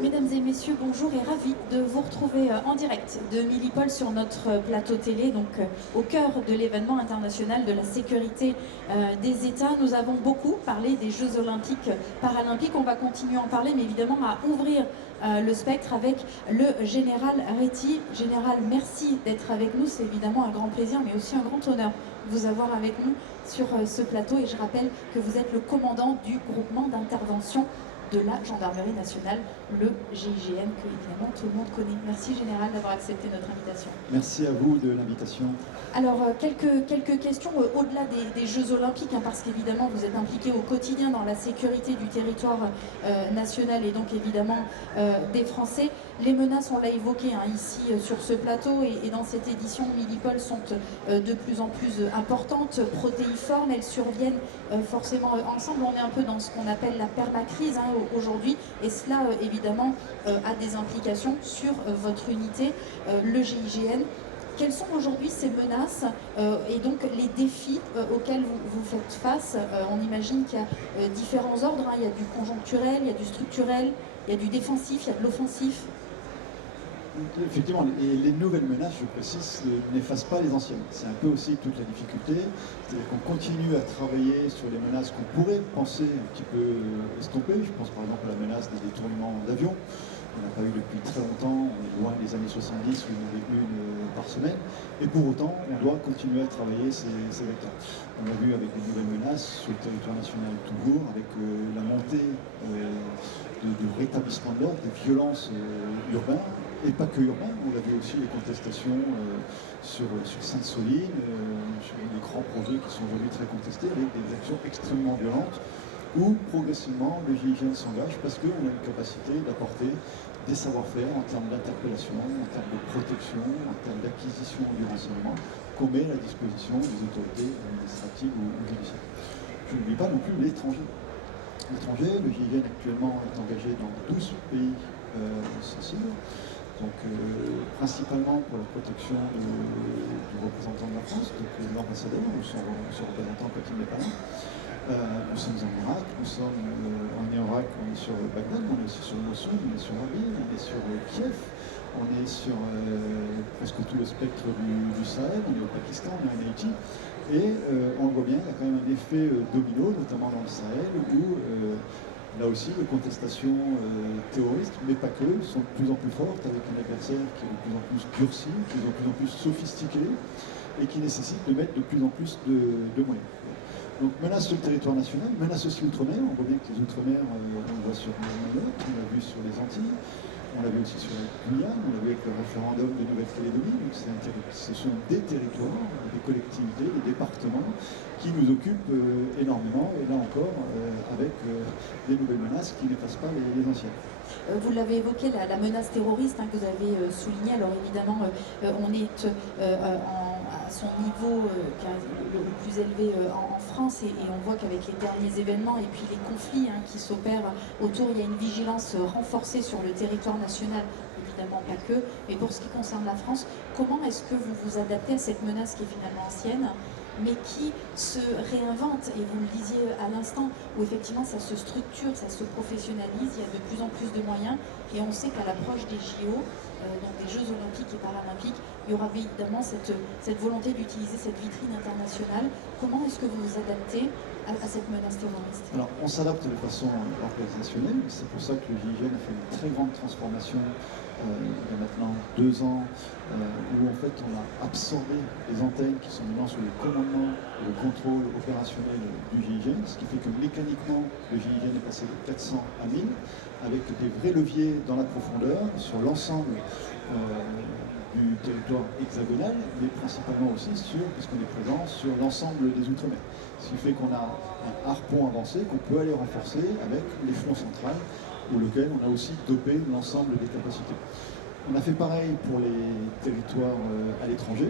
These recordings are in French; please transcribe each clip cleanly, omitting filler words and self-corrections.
Mesdames et messieurs, bonjour et ravi de vous retrouver en direct de Milipol sur notre plateau télé, donc au cœur de l'événement international de la sécurité des États. Nous avons beaucoup parlé des Jeux Olympiques Paralympiques, on va continuer à en parler, mais évidemment à ouvrir le spectre avec le Général Réty. Général, merci d'être avec nous, c'est évidemment un grand plaisir, mais aussi un grand honneur de vous avoir avec nous sur ce plateau. Et je rappelle que vous êtes le commandant du groupement d'intervention de la Gendarmerie nationale, le GIGN, que évidemment tout le monde connaît. Merci Général d'avoir accepté notre invitation. Merci à vous de l'invitation. Alors quelques questions au-delà des Jeux Olympiques, hein, parce qu'évidemment vous êtes impliqué au quotidien dans la sécurité du territoire national et donc évidemment des Français. Les menaces, on l'a évoqué hein, ici sur ce plateau et dans cette édition, Milipol sont de plus en plus importantes, protéiformes, elles surviennent forcément ensemble. On est un peu dans ce qu'on appelle la permacrise hein, aujourd'hui et cela évidemment a des implications sur votre unité, le GIGN. Quelles sont aujourd'hui ces menaces et donc les défis auxquels vous faites face? On imagine qu'il y a différents ordres, hein. Il y a du conjoncturel, il y a du structurel, il y a du défensif, il y a de l'offensif. Effectivement, les nouvelles menaces, je précise, n'effacent pas les anciennes. C'est un peu aussi toute la difficulté. C'est-à-dire qu'on continue à travailler sur les menaces qu'on pourrait penser un petit peu estomper. Je pense par exemple à la menace des détournements d'avions. On n'a pas eu depuis très longtemps, on est loin des années 70 où il y en avait une par semaine. Et pour autant, on doit continuer à travailler ces vecteurs. On l'a vu avec les nouvelles menaces sur le territoire national toujours, avec la montée de rétablissement de l'ordre, des violences urbaines. Et pas que urbain, on a vu aussi les contestations sur Sainte-Soline, sur des grands projets qui sont aujourd'hui très contestés, avec des actions extrêmement violentes, où progressivement le GIGN s'engage parce qu'on a une capacité d'apporter des savoir-faire en termes d'interpellation, en termes de protection, en termes d'acquisition du renseignement, qu'on met à la disposition des autorités administratives ou judiciaires. Je n'oublie pas non plus l'étranger. L'étranger, le GIGN actuellement est engagé dans 12 pays sensibles. Donc principalement pour la protection du représentant de la France, donc l'ambassadeur ou son représentant quand il n'est pas là. Nous sommes en Irak, on est sur Bagdad, on est aussi sur Mossoul, on est sur Erbil, on est sur Kiev, on est sur presque tout le spectre du Sahel, on est au Pakistan, on est en Haïti. Et on le voit bien, il y a quand même un effet domino, notamment dans le Sahel, où là aussi, les contestations terroristes, mais pas que, sont de plus en plus fortes, avec un adversaire qui est de plus en plus durci, qui est de plus en plus sophistiqué, et qui nécessite de mettre de plus en plus de moyens. Donc menace sur le territoire national, menace aussi outre-mer. On voit bien que les outre-mer, on le voit sur Mayotte, on l'a vu sur les Antilles, on l'a vu aussi sur la Guyane, on l'a vu avec le référendum de Nouvelle-Calédonie. Donc ce sont des territoires, des collectivités, des départements qui nous occupent énormément, et là encore avec des nouvelles menaces qui n'effacent pas les anciennes. Vous l'avez évoqué, la menace terroriste hein, que vous avez soulignée. Alors évidemment, on est à son niveau le plus élevé en France et on voit qu'avec les derniers événements et puis les conflits hein, qui s'opèrent autour, il y a une vigilance renforcée sur le territoire national. Évidemment pas que, mais pour ce qui concerne la France, comment est-ce que vous vous adaptez à cette menace qui est finalement ancienne mais qui se réinvente, et vous le disiez à l'instant, où effectivement ça se structure, ça se professionnalise, il y a de plus en plus de moyens, et on sait qu'à l'approche des JO, donc des Jeux Olympiques et Paralympiques, il y aura évidemment cette volonté d'utiliser cette vitrine internationale. Comment est-ce que vous vous adaptez à cette menace terroriste? Alors, on s'adapte de façon organisationnelle, c'est pour ça que le GIGN a fait une très grande transformation il y a maintenant 2 ans, où en fait on a absorbé les antennes qui sont maintenant sur le commandement et le contrôle opérationnel du GIGN, ce qui fait que mécaniquement le GIGN est passé de 400 à 1000, avec des vrais leviers dans la profondeur sur l'ensemble du territoire hexagonal, mais principalement aussi puisqu'on est présent sur l'ensemble des Outre-mer. Ce qui fait qu'on a un harpon avancé qu'on peut aller renforcer avec l'échelon central, pour lequel on a aussi dopé l'ensemble des capacités. On a fait pareil pour les territoires à l'étranger.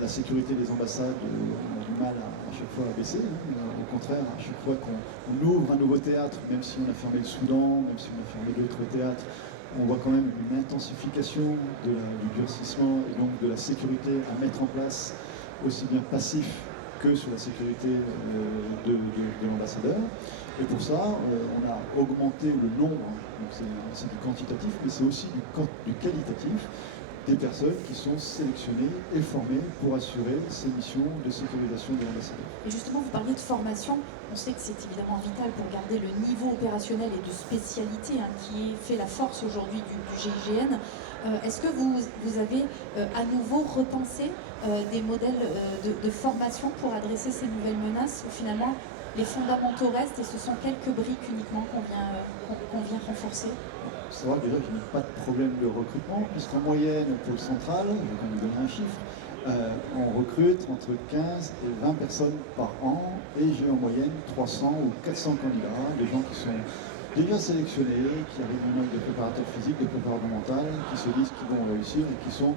La sécurité des ambassades, on a du mal à chaque fois à baisser. Au contraire, à chaque fois qu'on ouvre un nouveau théâtre, même si on a fermé le Soudan, même si on a fermé d'autres théâtres, on voit quand même une intensification du durcissement et donc de la sécurité à mettre en place, aussi bien passif que sur la sécurité de l'ambassadeur. Et pour ça, on a augmenté le nombre, donc c'est du quantitatif, mais c'est aussi du qualitatif, des personnes qui sont sélectionnées et formées pour assurer ces missions de sécurisation de l'ambassadeur. Et justement, vous parliez de formation. On sait que c'est évidemment vital pour garder le niveau opérationnel et de spécialité qui fait la force aujourd'hui du GIGN. Est-ce que vous avez à nouveau repensé des modèles de formation pour adresser ces nouvelles menaces où finalement les fondamentaux restent et ce sont quelques briques uniquement qu'on vient renforcer? C'est vrai déjà qu'il n'y a pas de problème de recrutement, puisqu'en moyenne, au pôle central, je vais quand même donner un chiffre, on recrute entre 15 et 20 personnes par an, et j'ai en moyenne 300 ou 400 candidats, des gens qui sont déjà sélectionnés, qui arrivent maintenant avec des préparateurs physiques, des préparateurs mentaux, qui se disent qu'ils vont réussir et qui sont,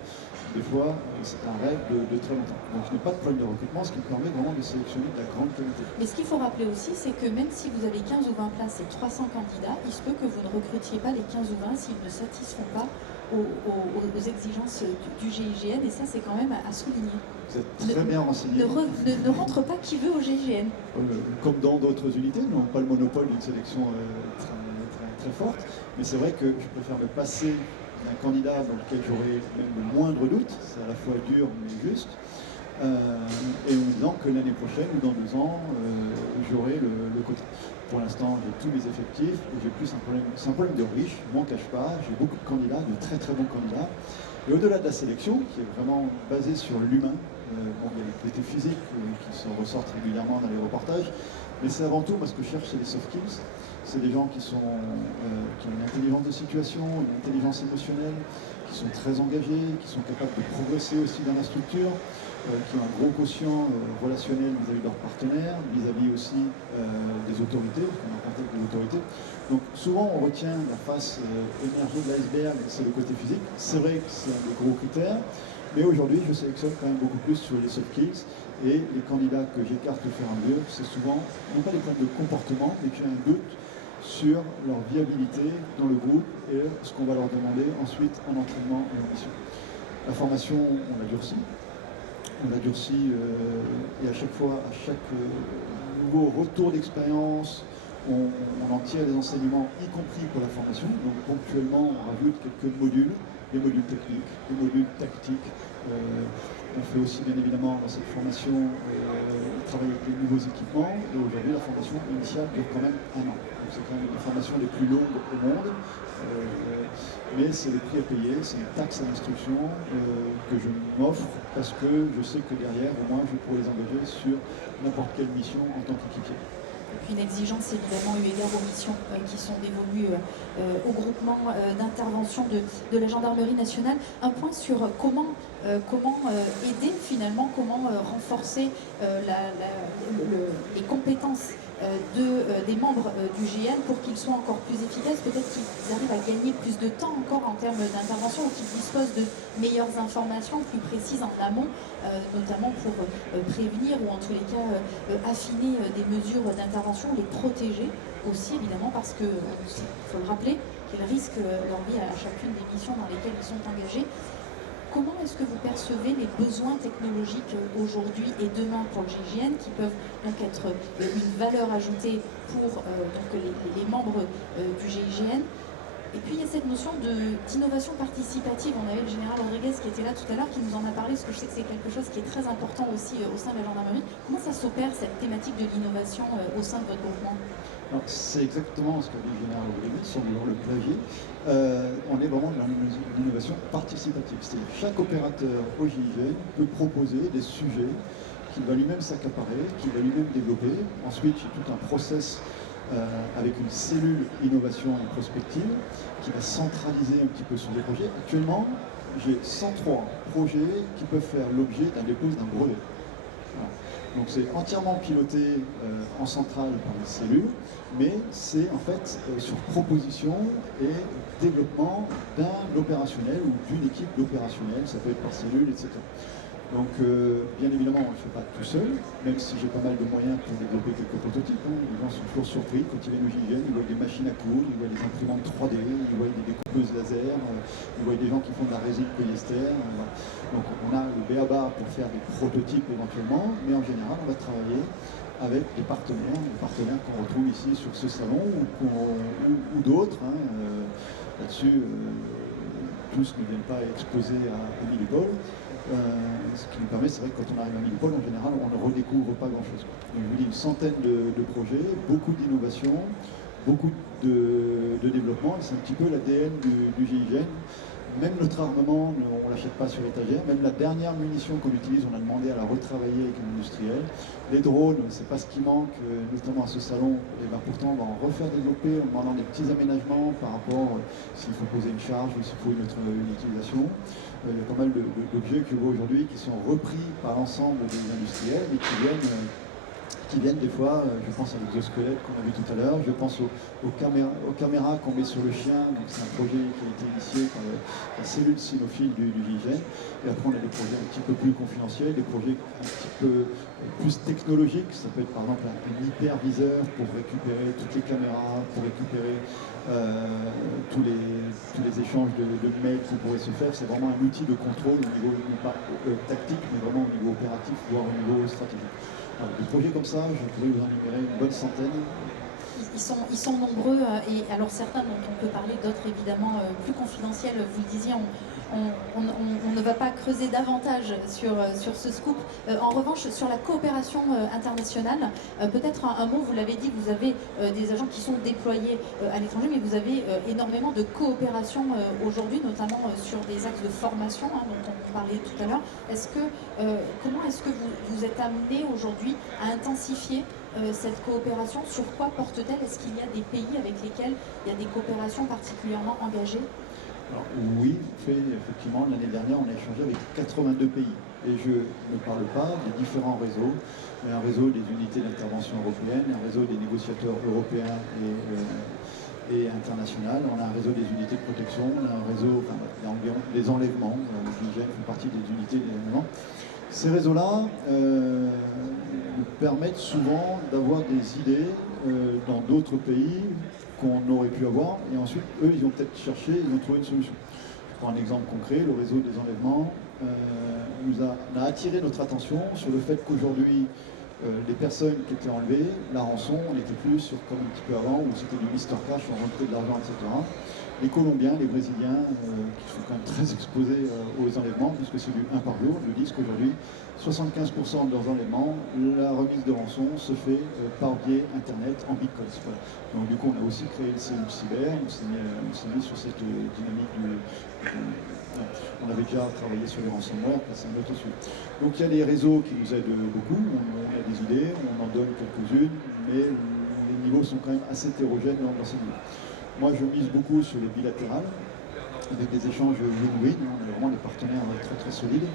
des fois, c'est un rêve de très longtemps. Donc je n'ai pas de problème de recrutement, ce qui permet vraiment de sélectionner de la grande qualité. Mais ce qu'il faut rappeler aussi, c'est que même si vous avez 15 ou 20 places et 300 candidats, il se peut que vous ne recrutiez pas les 15 ou 20 s'ils ne satisfont pas aux exigences du GIGN, et ça c'est quand même à souligner. Vous êtes très bien renseigné. Ne rentre pas qui veut au GIGN. Comme dans d'autres unités, nous n'avons pas le monopole d'une sélection très forte, mais c'est vrai que je préfère me passer d'un candidat dans lequel j'aurai même le moindre doute, c'est à la fois dur mais juste, et en me disant que l'année prochaine ou dans 2 ans, j'aurai le quota. Pour l'instant, j'ai tous mes effectifs et j'ai plus un problème. C'est un problème de riche, je m'en cache pas, j'ai beaucoup de candidats, de très très bons candidats. Et au-delà de la sélection, qui est vraiment basée sur l'humain, bon, il y a les qualités physiques qui se ressortent régulièrement dans les reportages, mais c'est avant tout, moi ce que je cherche, c'est les soft skills. C'est des gens qui ont une intelligence de situation, une intelligence émotionnelle, qui sont très engagés, qui sont capables de progresser aussi dans la structure, qui ont un gros quotient relationnel vis-à-vis de leurs partenaires, vis-à-vis aussi des autorités, parce qu'on est en contact des autorités. Donc souvent on retient la face émergée de l'iceberg, c'est le côté physique. C'est vrai que c'est un des gros critères, mais aujourd'hui je sélectionne quand même beaucoup plus sur les soft skills. Et les candidats que j'écarte au fur et à mesure, c'est souvent, non pas des problèmes de comportement, mais qui ont un doute sur leur viabilité dans le groupe et ce qu'on va leur demander ensuite en entraînement et en mission. La formation, on l'a durci. On l'a durci et à chaque fois, à chaque nouveau retour d'expérience, on en tire des enseignements, y compris pour la formation. Donc ponctuellement, on rajoute quelques modules, des modules techniques, des modules tactiques. On fait aussi bien évidemment dans cette formation travailler avec les nouveaux équipements, et aujourd'hui la formation initiale dure quand même 1 an. Donc c'est quand même une des formations les plus longues au monde, mais c'est le prix à payer, c'est une taxe à l'instruction que je m'offre parce que je sais que derrière, au moins, je pourrai les engager sur n'importe quelle mission en tant qu'équipier. Et puis une exigence évidemment eu égard aux missions qui sont dévolues au groupement d'intervention de la gendarmerie nationale. Un point sur comment aider finalement, comment renforcer les compétences des membres du GIGN pour qu'ils soient encore plus efficaces, peut-être qu'ils arrivent à gagner plus de temps encore en termes d'intervention, ou qu'ils disposent de meilleures informations plus précises en amont, notamment pour prévenir ou en tous les cas affiner des mesures d'intervention, les protéger aussi évidemment, parce que, il faut le rappeler, qu'ils risquent leur vie à chacune des missions dans lesquelles ils sont engagés. Comment est-ce que vous percevez les besoins technologiques aujourd'hui et demain pour le GIGN, qui peuvent donc être une valeur ajoutée pour les membres du GIGN? Et puis il y a cette notion d'innovation participative. On avait le général Rodriguez qui était là tout à l'heure, qui nous en a parlé, parce que je sais que c'est quelque chose qui est très important aussi au sein de la gendarmerie. Comment ça s'opère, cette thématique de l'innovation au sein de votre groupement? C'est exactement ce qu'a dit le général Rodriguez, sans vouloir le plagier. On est vraiment dans l'innovation participative. C'est-à-dire que chaque opérateur au GIGN peut proposer des sujets qu'il va lui-même s'accaparer, qu'il va lui-même développer. Ensuite, il y a tout un process avec une cellule innovation et prospective qui va centraliser un petit peu sur les projets. Actuellement, j'ai 103 projets qui peuvent faire l'objet d'un dépôt d'un brevet. Voilà. Donc c'est entièrement piloté en centrale par les cellules, mais c'est en fait sur proposition et développement d'un opérationnel ou d'une équipe d'opérationnel, ça peut être par cellule, etc. Donc, bien évidemment, on ne le fait pas tout seul, même si j'ai pas mal de moyens pour développer quelques prototypes. Les gens sont toujours surpris quand ils viennent au GIGN, ils voient des machines à coudre, ils voient des imprimantes 3D, ils voient des découpeuses laser, ils voient des gens qui font de la résine polyester. Voilà. Donc, on a le b.a.-ba pour faire des prototypes éventuellement, mais en général, on va travailler avec des partenaires qu'on retrouve ici sur ce salon ou d'autres. Là-dessus, tous ne viennent pas exposer à Milipol. Ce qui nous permet, c'est vrai que quand on arrive à Milipol, en général, on ne redécouvre pas grand-chose. Je vous dis une centaine de projets, beaucoup d'innovations, beaucoup de développement, et c'est un petit peu l'ADN du GIGN. Même notre armement, on ne l'achète pas sur étagère. Même la dernière munition qu'on utilise, on a demandé à la retravailler avec un industriel. Les drones, c'est pas ce qui manque, notamment à ce salon. Et ben pourtant, on va en refaire développer en demandant des petits aménagements par rapport s'il faut poser une charge ou s'il faut une utilisation. Il y a pas mal d'objets que je vois aujourd'hui qui sont repris par l'ensemble des industriels et qui viennent des fois, je pense à l'exosquelette qu'on a vu tout à l'heure, je pense aux caméras qu'on met sur le chien, donc c'est un projet qui a été initié par la cellule cynophile du GIGN, et après on a des projets un petit peu plus confidentiels, des projets un petit peu plus technologiques, ça peut être par exemple un hyperviseur pour récupérer toutes les caméras, pour récupérer tous les échanges de mails qu'on pourrait se faire, c'est vraiment un outil de contrôle au niveau non pas tactique, mais vraiment au niveau opératif, voire au niveau stratégique. Alors, des projets comme ça, je pourrais vous en énumérer une bonne centaine. Ils sont nombreux, et alors certains dont on peut parler, d'autres évidemment plus confidentiels. Vous le disiez, on ne va pas creuser davantage sur ce scoop. En revanche, sur la coopération internationale, peut-être un mot, vous l'avez dit, vous avez des agents qui sont déployés à l'étranger, mais vous avez énormément de coopération aujourd'hui, notamment sur des axes de formation dont on parlait tout à l'heure. Comment est-ce que vous êtes amené aujourd'hui à intensifier cette coopération? Sur quoi porte-t-elle? Est-ce qu'il y a des pays avec lesquels il y a des coopérations particulièrement engagées? Alors, oui, effectivement, l'année dernière, on a échangé avec 82 pays. Et je ne parle pas des différents réseaux, mais un réseau des unités d'intervention européennes, un réseau des négociateurs européens et international. On a un réseau des unités de protection, on a un réseau des enlèvements. Le GIGN fait partie des unités d'enlèvement. Ces réseaux-là nous permettent souvent d'avoir des idées dans d'autres pays qu'on aurait pu avoir, et ensuite, eux, ils ont peut-être cherché, ils ont trouvé une solution. Je prends un exemple concret, le réseau des enlèvements a attiré notre attention sur le fait qu'aujourd'hui, les personnes qui étaient enlevées, la rançon, on n'était plus sur comme un petit peu avant, où c'était du Mr Cash, on rentrait de l'argent, etc. Les Colombiens, les Brésiliens, qui sont quand même très exposés aux enlèvements, puisque c'est du 1 par jour, nous disent qu'aujourd'hui, 75% de leurs enlèvements, la remise de rançon se fait par biais Internet en bitcoins. Voilà. Donc du coup, on a aussi créé une cellule cyber, on s'est mis sur cette dynamique on avait déjà travaillé sur le ransomware, c'est un autre sujet. Donc il y a des réseaux qui nous aident beaucoup, on a des idées, on en donne quelques-unes, mais les niveaux sont quand même assez hétérogènes dans ces niveaux. Moi, je mise beaucoup sur les bilatérales, avec des échanges win-win. On a vraiment des partenaires très très solides.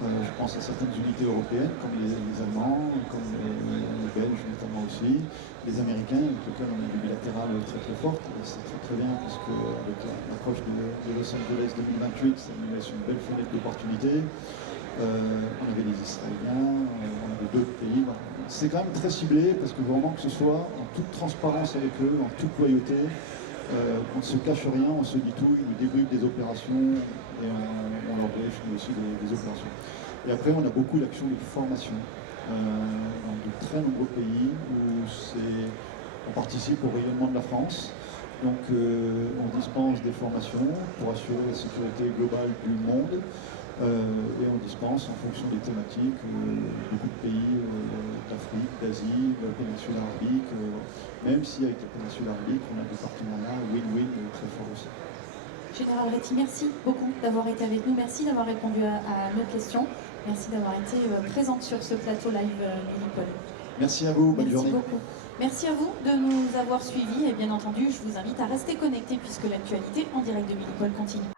Je pense à certaines unités européennes, comme les Allemands, comme les Belges notamment aussi, les Américains, avec lesquels on a des bilatérales très très fortes. C'est très très bien, parce qu'avec l'approche de Los Angeles 2028, ça nous laisse une belle fenêtre d'opportunité. On avait les Israéliens, on avait d'autres pays. C'est quand même très ciblé, parce que vraiment que ce soit en toute transparence avec eux, en toute loyauté. On ne se cache rien, on se dit tout, ils nous débriefent des opérations et on leur briefe aussi des opérations. Et après, on a beaucoup d'actions de formation dans de très nombreux pays où on participe au rayonnement de la France. Donc on dispense des formations pour assurer la sécurité globale du monde. Et on dispense en fonction des thématiques, beaucoup de pays d'Afrique, d'Asie, de la péninsule arabique, même si avec la péninsule arabique, on a des partenariats win-win très forts aussi. Général Réty, merci beaucoup d'avoir été avec nous, merci d'avoir répondu à nos questions, merci d'avoir été présente sur ce plateau live Milipol. Merci à vous, bonne journée. Merci beaucoup. Merci à vous de nous avoir suivis et bien entendu, je vous invite à rester connectés puisque l'actualité en direct de Milipol continue.